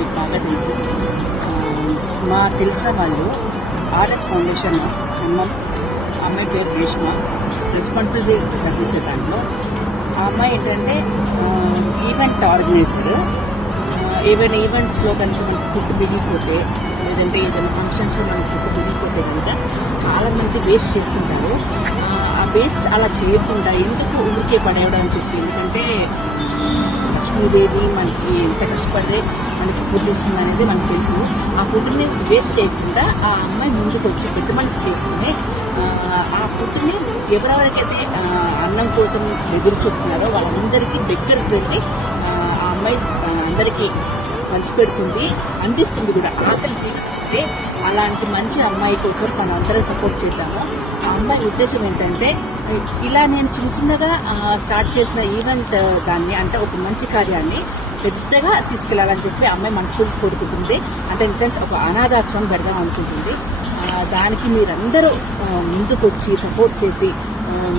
మీకు బాగా తెలుసు. మా తెలిసిన వాళ్ళు ఆర్ఎస్ ఫౌండేషన్ అమ్మాయి పేరు రేష్మ, రెస్పాన్సిబిలిటీ సర్వీస్ దాంట్లో. ఆ అమ్మాయి ఏంటంటే ఈవెంట్ ఆర్గనైజర్. ఏవైనా ఈవెంట్స్లో కనుక మనకు ఫుడ్ మిగిలిపోతే, లేదంటే ఏదైనా ఫంక్షన్స్లో మనకు ఫుడ్ మిగిలిపోతే కనుక చాలామంది వేస్ట్ చేస్తుంటారు. ఆ వేస్ట్ అలా చేయకుండా ఎందుకు ఊరికే పడేయడం అని చెప్పి, ఎందుకంటే లక్ష్మీదేవి మనకి ఎంత కష్టపడితే మనకి ఫుడ్ ఇస్తుంది అనేది మనకు తెలుసు. ఆ ఫుడ్ని వేస్ట్ చేయకుండా ఆ అమ్మాయి ముందుకు వచ్చి పెద్ద మనసు చేసుకుని ఆ ఫుడ్ని ఎవరెవరికైతే అన్నం కోసం ఎదురు చూస్తున్నారో వాళ్ళందరికీ దగ్గరికి వెళ్ళి ఆ అమ్మాయి అందరికీ పంచిపెడుతుంది, అందిస్తుంది కూడా, ఆకలి తీరుస్తుంది. అలాంటి మంచి అమ్మాయి కోసం మనం అందరం సపోర్ట్ చేద్దాము. ఆ అమ్మాయి ఉద్దేశం ఏంటంటే, ఇలా నేను చిన్నగా స్టార్ట్ చేసిన ఈవెంట్ దాన్ని, అంటే ఒక మంచి కార్యాన్ని పెద్దగా తీసుకెళ్లాలని చెప్పి అమ్మాయి మనస్ఫూర్తి కోరుకుంటుంది. అంటే ఇన్ సెన్స్ ఒక అనాథాశ్రమం పెడదాం అనుకుంటుంది. దానికి మీరందరూ ముందుకు వచ్చి సపోర్ట్ చేసి,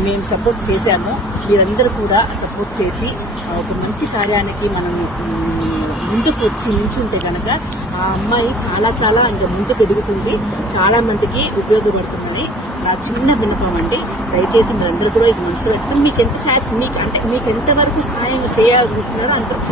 మేము సపోర్ట్ చేశాము, మీరందరూ కూడా సపోర్ట్ చేసి ఒక మంచి కార్యానికి మనం ముందుకు వచ్చి నించుంటే కనుక ఆ అమ్మాయి చాలా ఇంకా ముందుకు ఎదుగుతుంది, చాలా మందికి ఉపయోగపడుతుందని నా చిన్న విన్నపం అండి. దయచేసి మీరందరూ కూడా ఇది మనసులో పెట్టుకుని మీకు ఎంతవరకు సాయం చేయాలనుకుంటున్నారో అంత